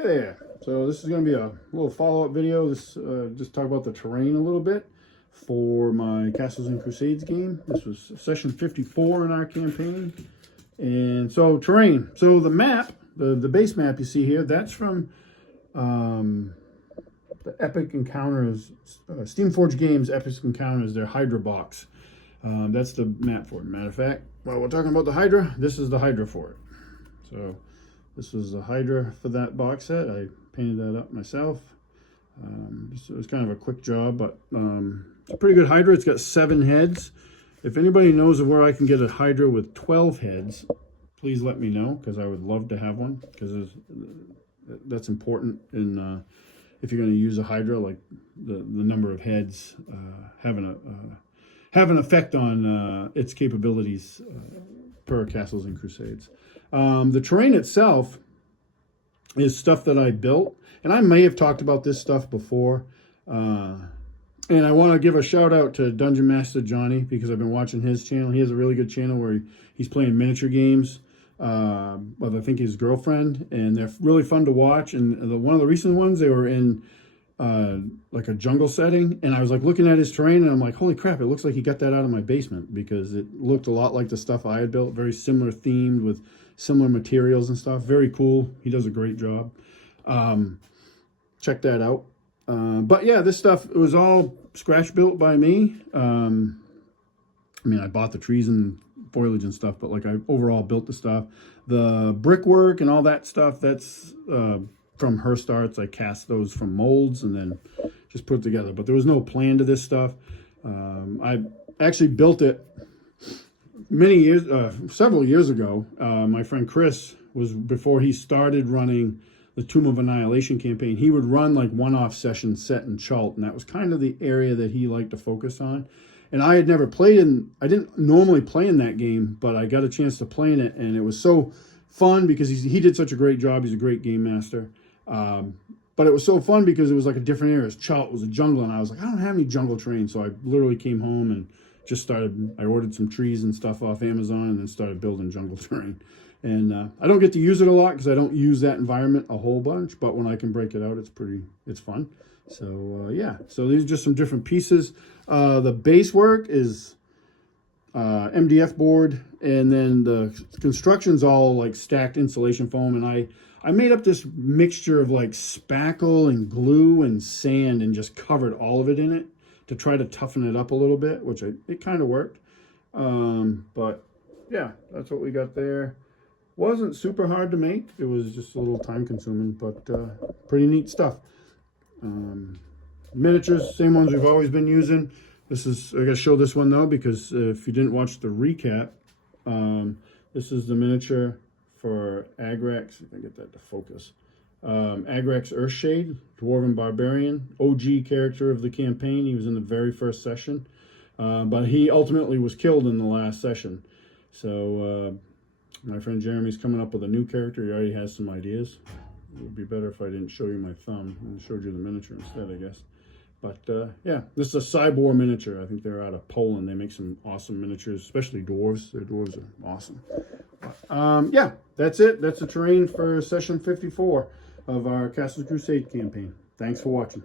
Hey there. So this is going to be a little follow-up video. This just talk about the terrain a little bit for my Castles and Crusades game. This was session 54 in our campaign. And so terrain. So the map, the base map you see here, that's from the Epic Encounters, Steamforged Games Epic Encounters, their Hydra box. That's the map for it. Matter of fact, while we're talking about the Hydra, this is the Hydra for it. So this was the Hydra for that box set. I painted that up myself. So it was kind of a quick job, but it's a pretty good Hydra. It's got 7 heads. If anybody knows of where I can get a Hydra with 12 heads, please let me know, because I would love to have one, because that's important in if you're going to use a Hydra. Like the number of heads have an effect on its capabilities per Castles and Crusades. The terrain itself is stuff that I built, and I may have talked about this stuff before. And I want to give a shout out to Dungeon Master Johnny, because I've been watching his channel. He has a really good channel where he's playing miniature games with, I think, his girlfriend, and they're really fun to watch. And one of the recent ones, they were in like a jungle setting, and I was like looking at his terrain, and I'm like, holy crap, it looks like he got that out of my basement, because it looked a lot like the stuff I had built, very similar themed with similar materials and stuff. Very cool. He does a great job. Check that out. But yeah, this stuff, it was all scratch built by me. I mean, I bought the trees and foliage and stuff, but like I overall built the stuff. The brickwork and all that stuff, that's from her starts. I cast those from molds and then just put it together. But there was no plan to this stuff. I actually built it several years ago. My friend Chris was, before he started running the Tomb of Annihilation campaign, he would run like one-off sessions set in Chult, and that was kind of the area that he liked to focus on. And I had never played I didn't normally play in that game, but I got a chance to play in it, and it was so fun because he did such a great job. He's a great game master. But it was so fun because it was like a different area. Chult was a jungle, and I was like, I don't have any jungle terrain, so I literally came home and just started. I ordered some trees and stuff off Amazon, and then started building jungle terrain. And I don't get to use it a lot because I don't use that environment a whole bunch, but when I can break it out, it's fun. So yeah, so these are just some different pieces. The base work is MDF board, and then the construction's all like stacked insulation foam, and I made up this mixture of like spackle and glue and sand and just covered all of it in it to try to toughen it up a little bit, which it kind of worked. But yeah, that's what we got there. Wasn't super hard to make. It was just a little time consuming, but pretty neat stuff. Miniatures, same ones we've always been using. This is, I gotta show this one though, because if you didn't watch the recap, this is the miniature for Agrax. If I get that to focus. Agrax Earthshade, Dwarven Barbarian, OG character of the campaign. He was in the very first session, but he ultimately was killed in the last session. So my friend Jeremy's coming up with a new character. He already has some ideas. It would be better if I didn't show you my thumb and showed you the miniature instead, I guess. But yeah, this is a Cybor miniature. I think they're out of Poland. They make some awesome miniatures, especially dwarves. Their dwarves are awesome. Yeah, that's it. That's the terrain for session 54 of our Castles Crusade campaign. Thanks for watching.